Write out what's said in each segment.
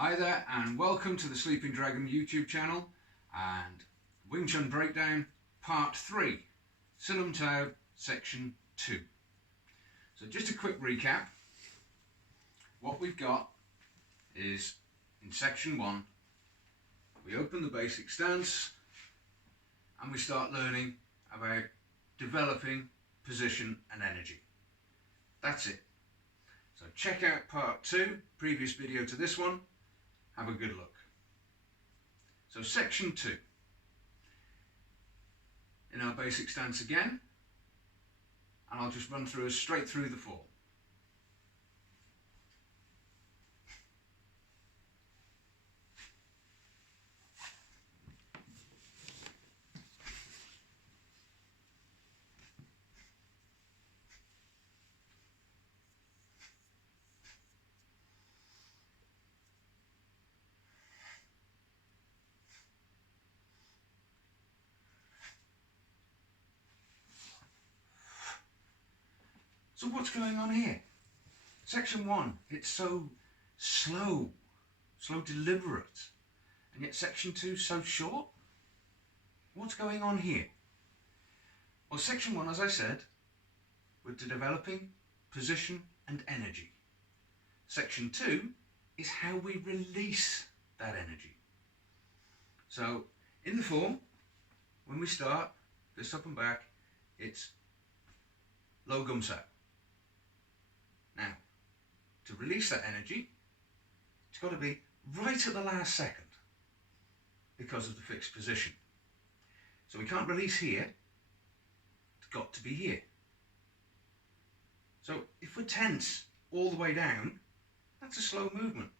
Hi there and welcome to the Sleeping Dragon YouTube channel and Wing Chun Breakdown Part 3, Sil Lum Tao Section 2. So just a quick recap. What we've got is in Section 1 we open the basic stance and we start learning about developing position and energy. That's it. So check out Part 2, previous video to this one. Have a good look. So Section 2. In our basic stance again, and I'll just run through us straight through the fall. So what's going on here? Section 1, it's so slow deliberate, and yet Section 2 so short? What's going on here? Well, Section 1, as I said, we're developing position and energy. Section 2 is how we release that energy. So in the form, when we start, fist up and back, it's low gum set. Now, to release that energy, it's got to be right at the last second because of the fixed position. So we can't release here, it's got to be here. So if we're tense all the way down, that's a slow movement.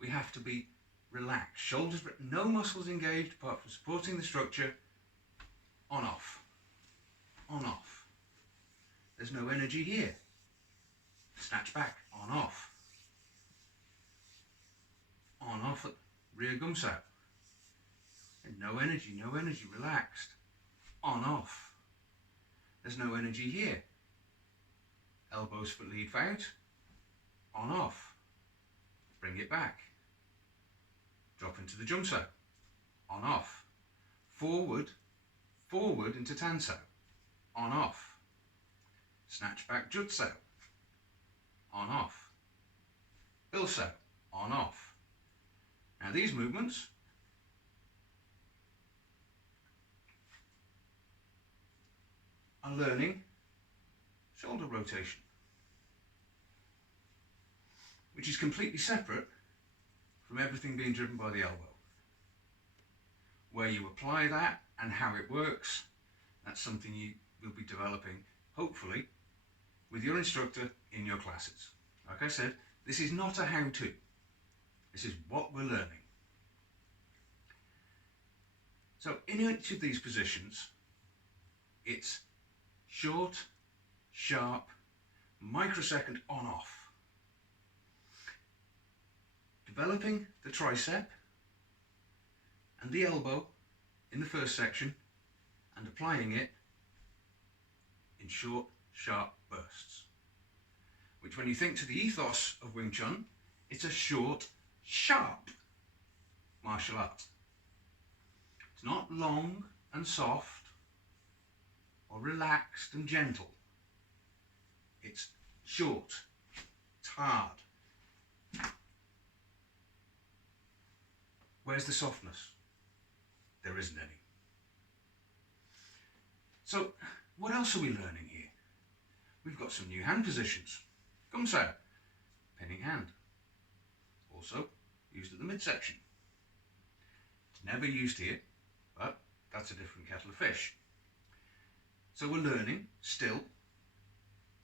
We have to be relaxed, shoulders, no muscles engaged apart from supporting the structure, on off, on off. There's no energy here. Snatch back, on off at rear gums out. And no energy, relaxed, on off. There's no energy here. Elbows foot lead out, on off. Bring it back. Drop into the jump out, on off. Forward into Tansao, on off. Snatch back Jutsu, on off. Ilso, on off. Now these movements are learning shoulder rotation, which is completely separate from everything being driven by the elbow. Where you apply that and how it works, that's something you will be developing, hopefully, with your instructor in your classes. Like I said, this is not a how-to. This is what we're learning. So in each of these positions, it's short, sharp, microsecond on-off. Developing the tricep and the elbow in the first section and applying it in short, sharp bursts. Which, when you think to the ethos of Wing Chun, it's a short, sharp martial art. It's not long and soft or relaxed and gentle. It's short, it's hard. Where's the softness? There isn't any. So, what else are we learning here? We've got some new hand positions. Gumsao, pinning hand. Also used at the midsection. It's never used here, but that's a different kettle of fish. So we're learning, still,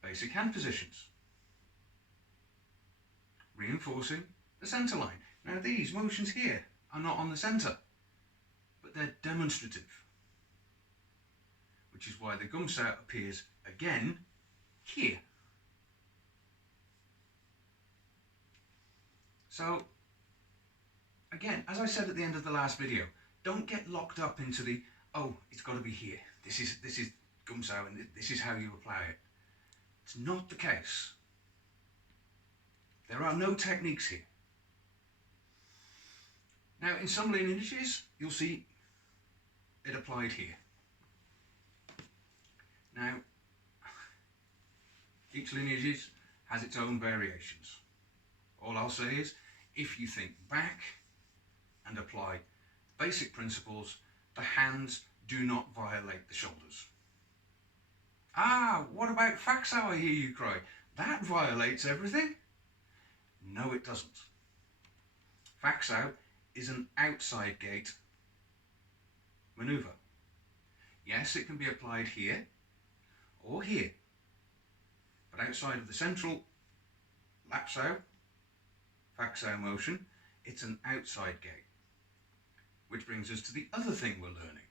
basic hand positions. Reinforcing the centre line. Now these motions here are not on the centre, but they're demonstrative. Which is why the gumsao appears again here. So, again, as I said at the end of the last video, don't get locked up into the, oh, it's got to be here. This is gumsao and this is how you apply it. It's not the case. There are no techniques here. Now in some lineages you'll see it applied here. Now each lineage has its own variations. All I'll say is, if you think back and apply basic principles, the hands do not violate the shoulders. Ah, what about Faxau, I hear you cry? That violates everything? No, it doesn't. Faxau is an outside gate maneuver. Yes, it can be applied here or here, but outside of the central Lapsau, Faxau motion, it's an outside gate. Which brings us to the other thing we're learning.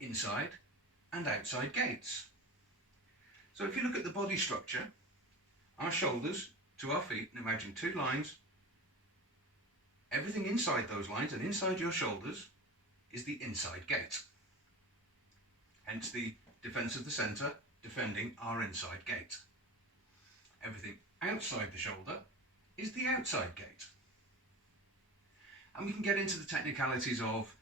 Inside and outside gates. So if you look at the body structure, our shoulders to our feet, and imagine two lines, everything inside those lines and inside your shoulders is the inside gate. Hence the defence of the centre defending our inside gate. Everything outside the shoulder is the outside gate. And we can get into the technicalities of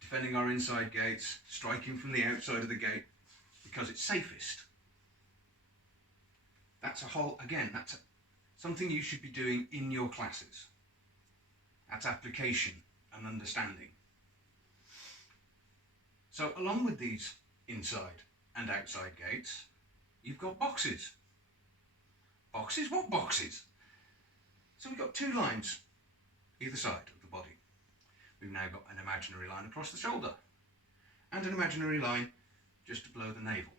defending our inside gates, striking from the outside of the gate because it's safest. That's a whole, again, that's something you should be doing in your classes. That's application and understanding. So along with these inside and outside gates, you've got boxes. Boxes? What boxes? So we've got two lines either side of the body. We've now got an imaginary line across the shoulder and an imaginary line just below the navel.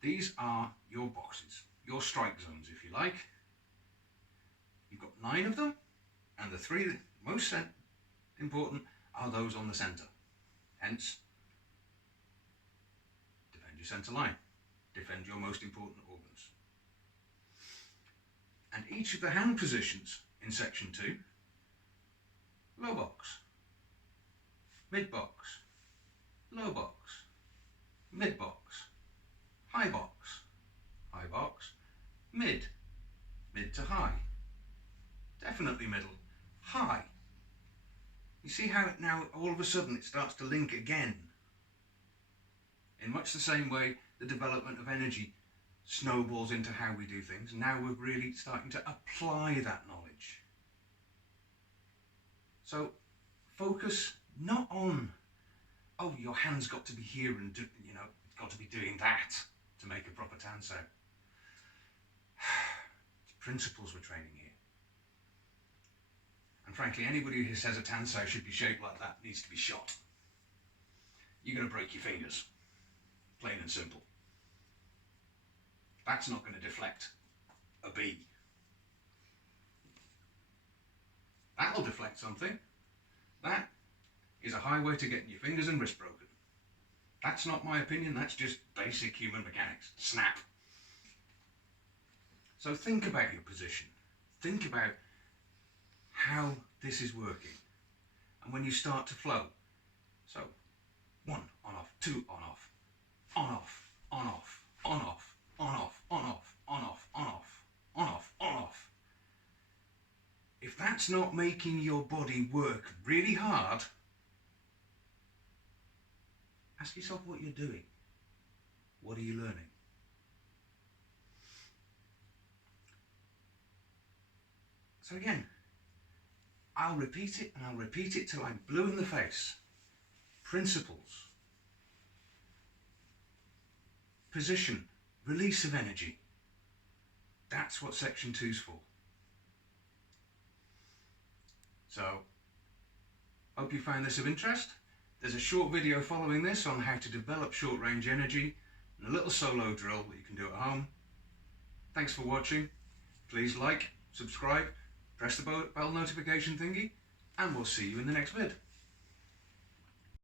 These are your boxes, your strike zones if you like. You've got 9 of them, and the 3 most important are those on the centre. Hence, defend your centre line, defend your most important organs. And each of the hand positions in section 2, low box, mid box, low box, mid box, high box, mid to high, definitely middle, high. You see how now all of a sudden it starts to link again. In much the same way the development of energy snowballs into how we do things, now we're really starting to apply that knowledge. So focus not on, oh, your hand's got to be here and it's got to be doing that to make a proper Tansao. It's principles we're training here. And frankly, anybody who says a Tansao should be shaped like that needs to be shot. You're going to break your fingers. Plain and simple. That's not going to deflect a bee. That'll deflect something. That is a highway to getting your fingers and wrist broken. That's not my opinion, that's just basic human mechanics. Snap. So think about your position. Think about how this is working. And when you start to flow, so 1 on off, 2 on off, on off, on off, on off, on off, on off, on off, on off, on off, on off. If that's not making your body work really hard, ask yourself what you're doing. What are you learning? So again, I'll repeat it and I'll repeat it till I'm blue in the face. Principles. Position. Release of energy. That's what section 2's for. So, hope you found this of interest. There's a short video following this on how to develop short range energy and a little solo drill that you can do at home. Thanks for watching. Please like, subscribe, press the bell notification thingy, and we'll see you in the next vid.